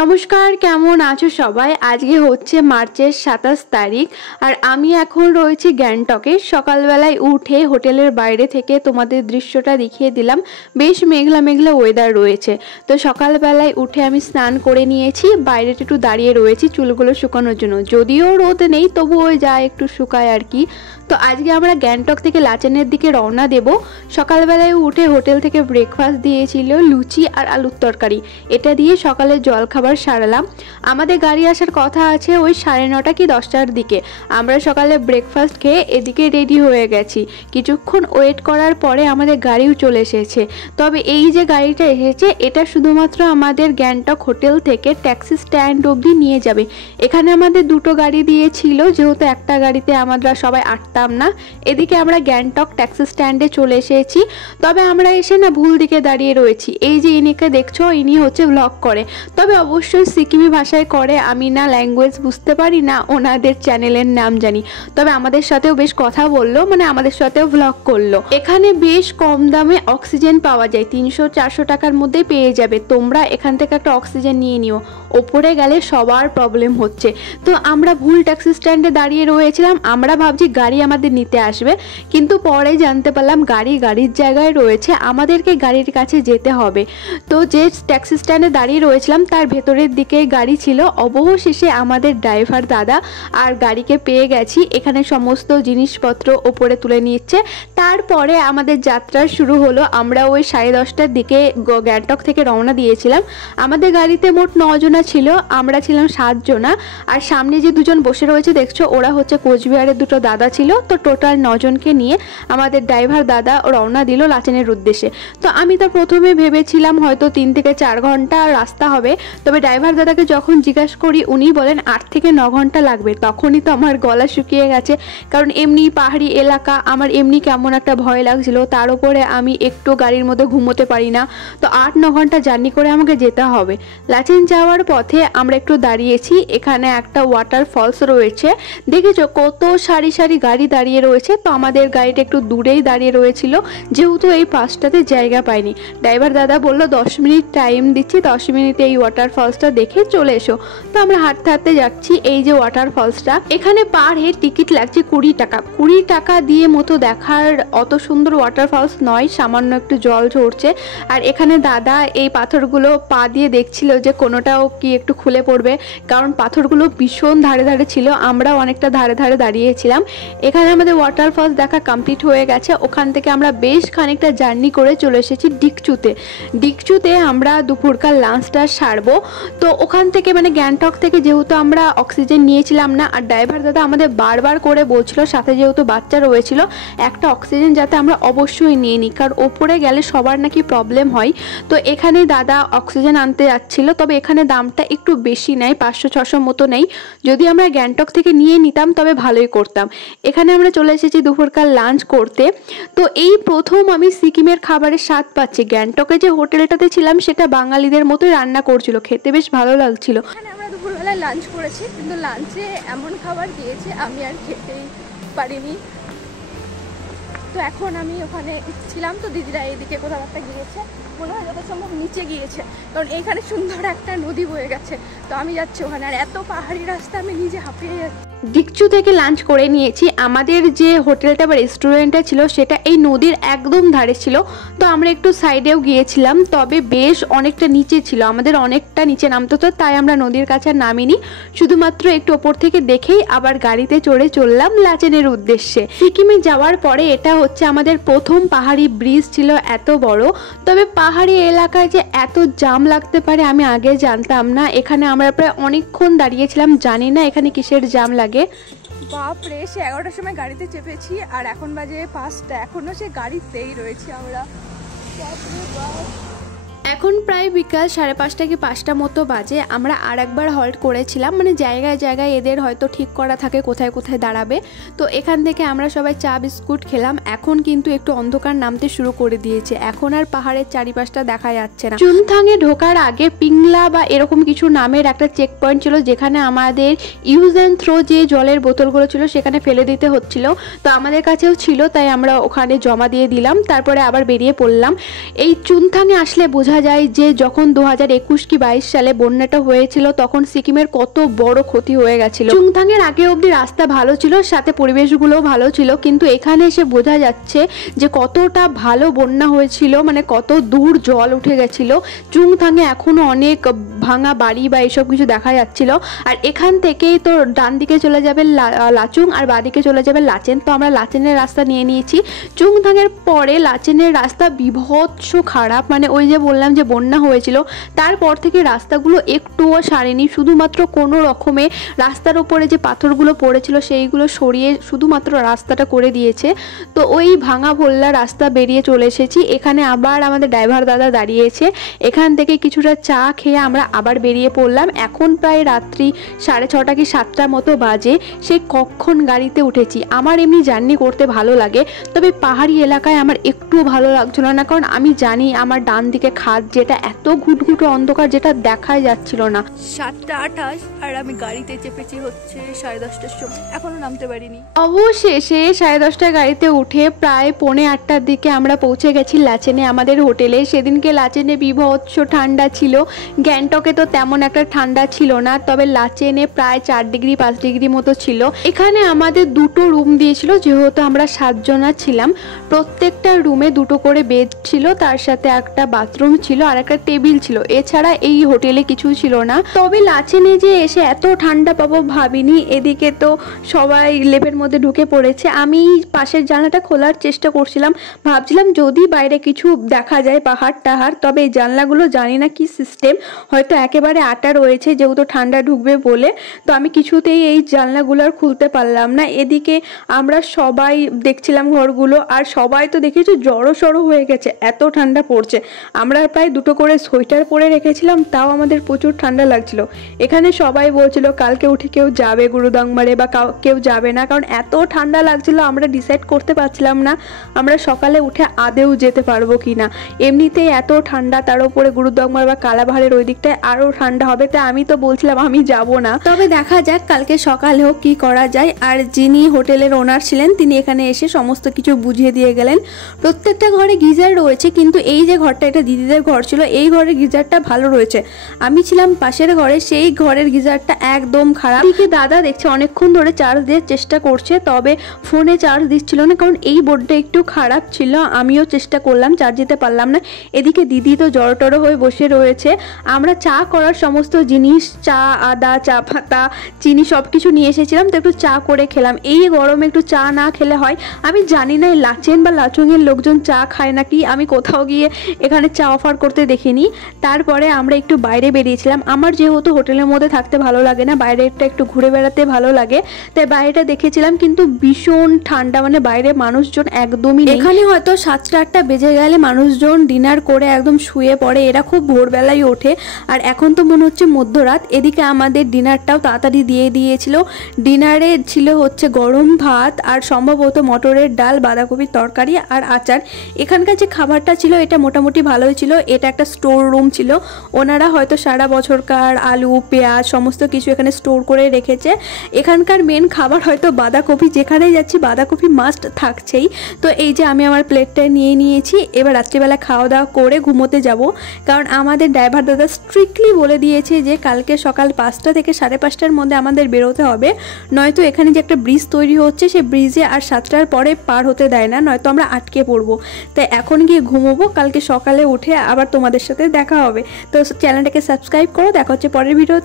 নমস্কার, কেমন আছো সবাই? আজকে হচ্ছে মার্চের 27 তারিখ আর আমি এখন রয়েছি গ্যাংটকে। সকালবেলায় উঠে হোটেলের বাইরে থেকে তোমাদের দৃশ্যটা দেখিয়ে দিলাম। বেশ মেঘলা মেঘলা ওয়েদার রয়েছে। তো সকালবেলায় উঠে আমি স্নান করে নিয়েছি, বাইরে একটু দাঁড়িয়ে রয়েছি চুলগুলো শুকানোর জন্য। যদিও রোদ নেই তবুও যা একটু শুকায় আর কি। তো আজকে আমরা গ্যাংটক থেকে লাচেনের দিকে রওনা দেব। সকালবেলায় উঠে হোটেল থেকে ব্রেকফাস্ট দিয়েছিল লুচি আর আলুর তরকারি, এটা দিয়ে সকালের জলখাবার সারালাম। আমাদের গাড়ি আসার কথা আছে ওই 9:30 কি 10টার দিকে। আমরা সকালে ব্রেকফাস্ট খেয়ে এদিকে রেডি হয়ে গেছি। কিছুক্ষণ ওয়েট করার পরে আমাদের গাড়িও চলে এসেছে। তবে এই যে গাড়িটা এসেছে এটা শুধুমাত্র আমাদের গ্যাংটক হোটেল থেকে ট্যাক্সি স্ট্যান্ড অবধি নিয়ে যাবে। এখানে আমাদের দুটো গাড়ি দিয়েছিল, যেহেতু একটা গাড়িতে আমরা সবাই আটতাম না। এদিকে আমরা গ্যাংটক ট্যাক্সি স্ট্যান্ডে চলে এসেছি। তবে আমরা এসে না ভুল দিকে দাঁড়িয়ে রয়েছি। এই যে ইনিকে দেখছো, ইনি হচ্ছে ভ্লগ করে, তবে অবশ্যই সিকিমি ভাষায় করে। আমি না ল্যাঙ্গুয়েজ বুঝতে পারি না ওনাদের চ্যানেলের নাম জানি। তবে আমাদের সাথেও বেশ কথা বললো, মানে আমাদের সাথেও ভ্লগ করলো। এখানে বেশ কম দামে অক্সিজেন পাওয়া যায়, 300-400 টাকার মধ্যে পেয়ে যাবে। তোমরা এখান থেকে একটা অক্সিজেন নিয়ে নিও, ওপরে গেলে সবার প্রবলেম হচ্ছে। তো আমরা ভুল ট্যাক্সি স্ট্যান্ডে দাঁড়িয়ে রয়েছিলাম। আমরা ভাবছি গাড়ি আমাদের নিতে আসবে, কিন্তু পরে জানতে পারলাম গাড়ির জায়গায় রয়েছে, আমাদেরকে গাড়ির কাছে যেতে হবে। তো যে ট্যাক্সি স্ট্যান্ডে দাঁড়িয়ে রয়েছিলাম তার ভেতরের দিকে গাড়ি ছিল। অবশেষে আমাদের ড্রাইভার দাদা আর গাড়িকে পেয়ে গেছি। এখানে সমস্ত জিনিসপত্র ওপরে তুলে নিচ্ছে। তারপরে আমাদের যাত্রা শুরু হলো। আমরা ওই 10:30টার দিকে গ্যাংটক থেকে রওনা দিয়েছিলাম। আমাদের গাড়িতে মোট 9 জনা ছিল, আমরা ছিলাম 7 জনা। আর সামনে যে দুজন বসে রয়েছে দেখছো, ওরা হচ্ছে কোচবিহারের দুটো দাদা ছিল। তো টোটাল 9 জনকে নিয়ে আমাদের ড্রাইভার দাদা রওনা দিল লাচেনের উদ্দেশ্যে। তো আমি তো প্রথমে ভেবেছিলাম হয়তো 3 থেকে 4 ঘন্টা রাস্তা হবে। তবে ড্রাইভার দাদাকে যখন জিজ্ঞাসা করি উনি বলেন 8 থেকে 9 ঘন্টা লাগবে। তখনই তো আমার গলা শুকিয়ে গেছে, কারণ এমনি পাহাড়ি এলাকা, আমার এমনি কেমন একটা ভয় লাগছিল। তার উপরে আমি একটু গাড়ির মধ্যে ঘুমোতে পারি না। তো 8-9 ঘন্টা জার্নি করে আমাকে যেতে হবে। লাচেন যাওয়ার পথে আমরা একটু দাঁড়িয়েছি। এখানে একটা ওয়াটার ফলস রয়েছে, দেখেছো কত সারি সারি গাড়ি দাঁড়িয়ে রয়েছে। তো আমাদের গাড়িটা একটু দূরেই দাঁড়িয়ে রয়েছিল, যেহেতু এই পাশটাতে জায়গা পাইনি। ড্রাইভার দাদা বলল 10 মিনিট টাইম দিচ্ছি, 10 মিনিটে এই ওয়াটার ফলসটা দেখে চলে এসো। তো আমরা হাঁটতে হাঁটতে যাচ্ছি। এই যে ওয়াটার ফলসটা, এখানে পার হেড টিকিট লাগছে 20 টাকা। 20 টাকা দিয়ে মতো দেখার অত সুন্দর ওয়াটার ফলস নয়, সামান্য একটু জল ঝরছে। আর এখানে দাদা এই পাথরগুলো পা দিয়ে দেখছিল যে কোনোটাও কি একটু খুলে পড়বে, কারণ পাথরগুলো ভীষণ ধারে ধারে ছিল। আমরাও অনেকটা ধারে ধারে দাঁড়িয়েছিলাম। এখানে আমাদের ওয়াটার ফলস দেখা কমপ্লিট হয়ে গেছে। ওখান থেকে আমরা বেশ খানিকটা জার্নি করে চলে এসেছি ডিকচুতে আমরা দুপুরকার লাঞ্চটা সারবো। তো ওখান থেকে মানে গ্যাংটক থেকে যেহেতু আমরা অক্সিজেন নিয়েছিলাম না, আর ড্রাইভার দাদা আমাদের বারবার করে বলছিল সাথে যেহেতু বাচ্চা রয়েছিল একটা অক্সিজেন যাতে আমরা অবশ্যই নিয়ে নিই, কারণ ওপরে গেলে সবার নাকি প্রবলেম হয়। তো এখানে দাদা অক্সিজেন আনতে যাচ্ছিল। তবে এখানে দামটা একটু বেশি নেয়, 500-600 মতো নেই। যদি আমরা গ্যাংটক থেকে নিয়ে নিতাম তবে ভালোই করতাম। এখানে আমরা চলে এসেছি দুপুরকার লাঞ্চ করতে। তো এই প্রথম আমি সিকিমের খাবারের স্বাদ পাচ্ছি। গ্যাংটকে যে হোটেলটাতে ছিলাম সেটা বাঙালিদের মতোই রান্না করছিল, খেতে বেশ ভালো লাগছিল। এখানে আমরা দুপুরবেলায় লাঞ্চ করেছি, কিন্তু লাঞ্চে এমন খাবার দিয়েছে আমি আর খেতেই পারিনি। তো এখন আমি ওখানে ছিলাম, তো দিদিরা এইদিকে কোথাও একটা গিয়েছে, মনে হয় যত সম্ভব নিচে গিয়েছে, কারণ এইখানে সুন্দর একটা নদী বয়ে গেছে। তো আমি যাচ্ছি ওখানে, আর এত পাহাড়ি রাস্তা আমি নিজে হাঁপিয়ে যাচ্ছি। ডিকচু থেকে লাঞ্চ করে নিয়েছি। আমাদের যে হোটেলটা বা রেস্টুরেন্টটা ছিল সেটা এই নদীর একদম ধারে ছিল। তো আমরা একটু সাইডেও গিয়েছিলাম, তবে বেশ অনেকটা নিচে ছিল, আমাদের অনেকটা নিচে নামতে হতো। তাই আমরা নদীর কাছে নামিনি, শুধুমাত্র একটু ওপর থেকে দেখেই আবার গাড়িতে চড়ে চললাম লাচেনের উদ্দেশ্যে। সিকিমে যাওয়ার পরে এটা হচ্ছে আমাদের প্রথম পাহাড়ি ব্রিজ ছিল এত বড়। তবে পাহাড়ি এলাকায় যে এত জাম লাগতে পারে আমি আগে জানতাম না। এখানে আমরা প্রায় অনেকক্ষণ দাঁড়িয়েছিলাম, জানি না এখানে কিসের জাম লাগে। বাপরে, সে 11টার সময় গাড়িতে চেপেছি আর এখন বাজে 5টা, এখনো সে গাড়িতেই রয়েছি আমরা। এখন প্রায় বিকাল 5:30 কি 5টা মতো বাজে। আমরা আর একবার হল্ট করেছিলাম, মানে জায়গায় জায়গায় এদের হয়তো ঠিক করা থাকে কোথায় কোথায় দাঁড়াবে। তো এখান থেকে আমরা সবাই চা বিস্কুট খেলাম। এখন কিন্তু একটু অন্ধকার নামতে শুরু করে দিয়েছে, এখন আর পাহাড়ের চারিপাশটা দেখা যাচ্ছে না। চুনথাংয়ে ঢোকার আগে পিংলা বা এরকম কিছু নামের একটা চেক পয়েন্ট ছিল, যেখানে আমাদের ইউজ অ্যান্ড থ্রো যে জলের বোতলগুলো ছিল সেখানে ফেলে দিতে হচ্ছিল। তো আমাদের কাছেও ছিল, তাই আমরা ওখানে জমা দিয়ে দিলাম, তারপরে আবার বেরিয়ে পড়লাম। এই চুনথাংয়ে আসলে বোঝা বোঝা যায় যে যখন 2021 কি 22 সালে বন্যাটা হয়েছিল তখন সিকিমের কত বড় ক্ষতি হয়ে গেছিল। চুংথাংয়ের আগে অবধি রাস্তা ভালো ছিল, সাথে পরিবেশগুলোও ভালো ছিল, কিন্তু এখানে এসে বোঝা যাচ্ছে যে কতটা ভালো বন্যা হয়েছিল, মানে কত দূর জল উঠে গেছিল। চুংথাংয়ে এখনো অনেক ভাঙা বাড়ি বা এসব কিছু দেখা যাচ্ছিল। আর এখান থেকেই তো ডান দিকে চলে যাবে লাচুং আর বাদিকে চলে যাবে লাচেন। তো আমরা লাচেনের রাস্তা নিয়ে নিয়েছি। চুংথাংয়ের পরে লাচেনের রাস্তা বিভৎস খারাপ, মানে ওই যে বললাম যে বন্যা হয়েছিল তারপর থেকে রাস্তাগুলো একটুও সারেনি, শুধুমাত্র কোনো রকমে রাস্তার উপরে যে পাথরগুলো পড়েছিল সেইগুলো সরিয়ে শুধুমাত্র রাস্তাটা করে দিয়েছে। তো ওই ভাঙা ভোল্লা রাস্তা বেরিয়ে চলে এসেছি। এখানে আবার আমাদের ড্রাইভার দাদা দাঁড়িয়েছে, এখান থেকে কিছুটা চা খেয়ে আমরা আবার বেরিয়ে পড়লাম। এখন প্রায় রাত্রি 6:30 কি 7টার মতো বাজে। সে কখন গাড়িতে উঠেছি। আমার এমনি জার্নি করতে ভালো লাগে, তবে পাহাড়ি এলাকায় আমার একটুও ভালো লাগছিল না, কারণ আমি জানি আমার ডান দিকে খাদ, যেটা এত ঘুটঘুটে অন্ধকার যেটা দেখাই যাচ্ছিল না। 7:28 আর আমি গাড়িতে চেপেছি হচ্ছে 10:30টার সময়, এখনো নামতে পারিনি। অবশেষে 10:30টায় গাড়িতে উঠে প্রায় 7:45টার দিকে আমরা পৌঁছে গেছি লাচেনে আমাদের হোটেলে। সেদিনকে লাচেনে বিভৎস ঠান্ডা ছিল, গ্যাংটকে তো তেমন একটা ঠান্ডা ছিল না, তবে লাচেনে প্রায় 4 ডিগ্রি 5 ডিগ্রি মতো ছিল। এখানে আমাদের 2টো রুম দিয়েছিল, যেহেতু আমরা 7 জনা ছিলাম। প্রত্যেকটা রুমে 2টো করে বেড ছিল, তার সাথে একটা বাথরুম ছিল আর একটা টেবিল ছিল। এছাড়া এই হোটেলে কিছু ছিল না। তবে লাচেনে যে এসে এত ঠান্ডা পাবো ভাবিনি। এদিকে তো সবাই লেপের মধ্যে ঢুকে পড়েছে। আমি পাশের জানলাটা খোলার চেষ্টা করছিলাম, ভাবছিলাম যদি বাইরে কিছু দেখা যায় পাহাড় টাহাড়। তবে এই জানলাগুলো জানি না কি সিস্টেম, হয়তো একেবারে আটা রয়েছে যেহেতু ঠান্ডা ঢুকবে বলে। তো আমি কিছুতেই এই জানলাগুলো আর খুলতে পারলাম না। এদিকে আমরা সবাই দেখছিলাম ঘরগুলো, আর সবাই তো দেখেছি জড়ো সড়ো হয়ে গেছে, এত ঠান্ডা পড়ছে। আমরা প্রায় 2টো করে সোয়েটার পরে রেখেছিলাম, তাও আমাদের প্রচুর ঠান্ডা লাগছিল। এখানে সবাই বলছিল কালকে উঠে কেউ যাবে গুরুদাংমারে বা কেউ যাবে না, কারণ এত ঠান্ডা লাগছিল। আমরা ডিসাইড করতে পারছিলাম না আমরা সকালে উঠে আদেও যেতে পারবো কি না। এমনিতেই এত ঠান্ডা, তার উপরে গুরুদাংমার বা কালাপাহাড়ের ওই দিকটায় আরও ঠান্ডা হবে, তাই আমি তো বলছিলাম আমি যাব না। তবে দেখা যাক কালকে সকালেও কি করা যায়। আর যিনি হোটেলের ওনার ছিলেন তিনি এখানে এসে সমস্ত কিছু বুঝিয়ে দিয়ে গেলেন। প্রত্যেকটা ঘরে গিজার রয়েছে, কিন্তু এই যে ঘরটা এটা দিদিদের ঘর ছিল, এই ঘরের গিজারটা ভালো রয়েছে। আমি ছিলাম পাশের ঘরে, সেই ঘরের গিজারটা একদম খারাপ। এদিকে দাদা দেখছে অনেকক্ষণ ধরে চার্জ দেওয়ার চেষ্টা করছে, তবে ফোনে চার্জ দিচ্ছিল না, কারণ এই বোর্ডটা একটু খারাপ ছিল। আমিও চেষ্টা করলাম, চার্জ দিতে পারলাম না। এদিকে দিদি তো জড়টড়ো হয়ে বসে রয়েছে। আমরা চা করার সমস্ত জিনিস, চা, আদা, চা পাতা, চিনি সব কিছু নিয়ে এসেছিলাম, তো একটু চা করে খেলাম। এই গরমে একটু চা না খেলে হয়? আমি জানি না লাচেন বা লাচুংয়ের লোকজন চা খায় নাকি, আমি কোথাও গিয়ে এখানে চা অফার করতে দেখিনি। তারপরে আমরা একটু বাইরে বেরিয়েছিলাম। আমার যেহেতু হোটেলের মধ্যে থাকতে ভালো লাগে না, বাইরেটা একটু ঘুরে বেড়াতে ভালো লাগে, তাই বাইরেটা দেখেছিলাম। কিন্তু ভীষণ ঠান্ডা, মানে বাইরে মানুষজন একদমই নেই। এখানে হয়তো 7টা-8টা বেজে গেলে মানুষজন ডিনার করে একদম শুয়ে পড়ে, এরা খুব ভোরবেলায় ওঠে। আর এখন তো মনে হচ্ছে মধ্যরাত। এদিকে আমাদের ডিনারটাও তাড়াতাড়ি দিয়ে দিয়েছিল। ডিনারে ছিল হচ্ছে গরম ভাত আর সম্ভবত মটরের ডাল, বাঁধাকপির তরকারি আর আচার। এখানকার যে খাবারটা ছিল এটা মোটামুটি ভালোই ছিল। এটা একটা স্টোর রুম ছিল, ওনারা হয়তো সারা বছরকার আলু, পেঁয়াজ সমস্ত কিছু এখানে স্টোর করে রেখেছে। এখানকার মেন খাবার হয়তো বাঁধাকপি, যেখানেই যাচ্ছি বাঁধাকপি মাস্ট থাকছেই। তো এই যে আমি আমার প্লেটটা নিয়ে নিয়েছি, এবার রাত্রিবেলা খাওয়া দাওয়া করে ঘুমোতে যাব, কারণ আমাদের ড্রাইভার দাদা স্ট্রিক্টলি বলে দিয়েছে যে কালকে সকাল 5টা থেকে 5:30টার মধ্যে আমাদের বেরোতে হবে, নয়তো এখানে যে একটা ব্রিজ তৈরি হচ্ছে সেই ব্রিজে আর 7টার পরে পার হতে দেয় না, নয়তো আমরা আটকে পড়বো। তাই এখন গিয়ে ঘুমোবো, কালকে সকালে উঠে আবার তোমাদের সাথে দেখা হবে। তো চ্যানেলটাকে সাবস্ক্রাইব করো, দেখা হচ্ছে পরের ভিডিওতে।